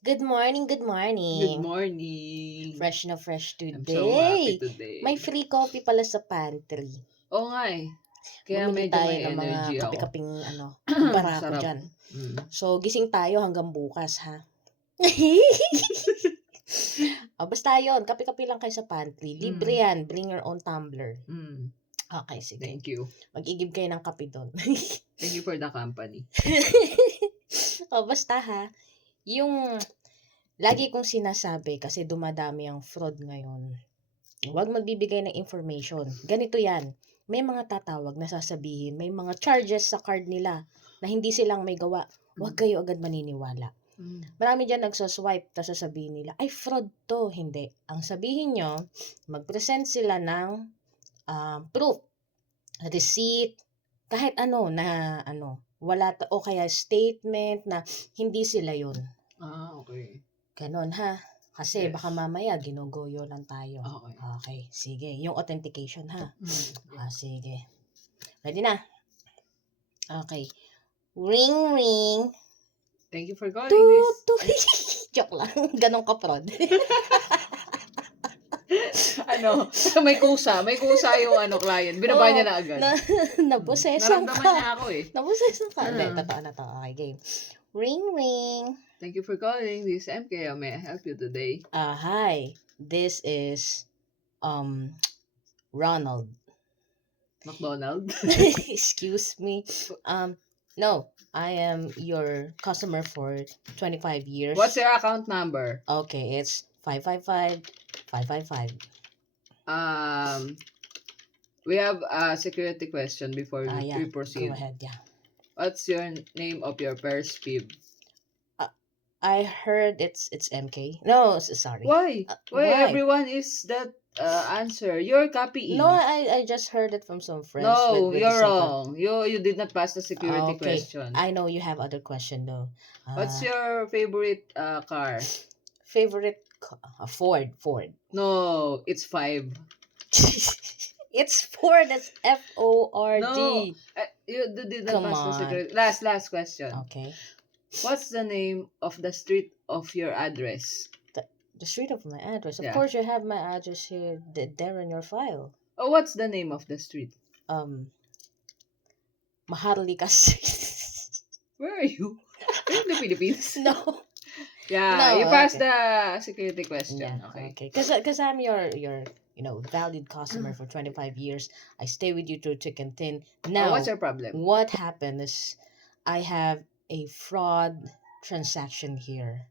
Good morning, good Good morning. morning. Fresh na fresh I'm so happy today. May today. free coffee pala sa pantry. Oo nga eh. Kaya Bumili medyo tayo may ng mga energy ako. kape-kapeng barako Sarap. dyan. Mm. So, gising tayo hanggang bukas, ha? Basta yun, kape-kape lang kayo sa pantry. Libre Mm. yan. Bring your own tumbler. Mm. Okay, sige. Thank you. Mag-igib kayo ng kape doon. Thank you for the company. Basta ha, yung lagi kong sinasabi kasi dumadami ang fraud ngayon. Huwag magbibigay ng information. Ganito yan. May mga tatawag na sasabihin, may mga charges sa card nila na hindi silang may gawa. Huwag kayo agad maniniwala. Marami dyan nagsaswipe, tapos sasabihin nila, ay fraud to. Hindi. Ang sabihin nyo, mag-present sila ng proof, receipt, kahit ano na wala o kaya statement na hindi sila yun. Okay. Ganon ha. Kasi Yes. baka mamaya ginugoyo lang tayo. Okay. Okay, sige. Yung authentication ha. Yeah. Sige. Ready na? Okay. Ring, ring. Thank you for calling Toot, this. toot. Joke lang. Ganon ka prod. May kusa. May kusa yung client. Binaba niya na agad. Naposesan Naramdaman ka. niya ako eh. Naposesan ka. Hindi, totoo na to. Okay, game. Ring, ring. Thank you for calling this MK. How may I help you today? Hi. This is Ronald. McDonald? Excuse me. No, I am your customer for 25 years. What's your account number? Okay, it's 555-555. We have a security question before Yeah, we proceed. go ahead, yeah. What's your name of your first PIB? I heard it's MK. No, sorry. Why? Why? Everyone is that answer? You're copying. No, I just heard it from some friends. No, with you're the second. wrong. You did not pass the security Okay. question. I know you have other question though. What's your favorite car? Favorite Ford. No, it's 5. It's Ford. That's Ford. No, you did not Come pass the on. security. Last question. Okay. What's the name of the street of your address? The street of my address. Of Yeah. course, you have my address here. There in your file. Oh, what's the name of the street? Maharlika Street. Where are you? Are you in the Philippines? No. Yeah, No, you passed okay. the security question. Yeah, Okay. Because I'm your valued customer for 25 years. I stay with you through thick and thin. Now, what's your problem? what happened is I have a fraud transaction here.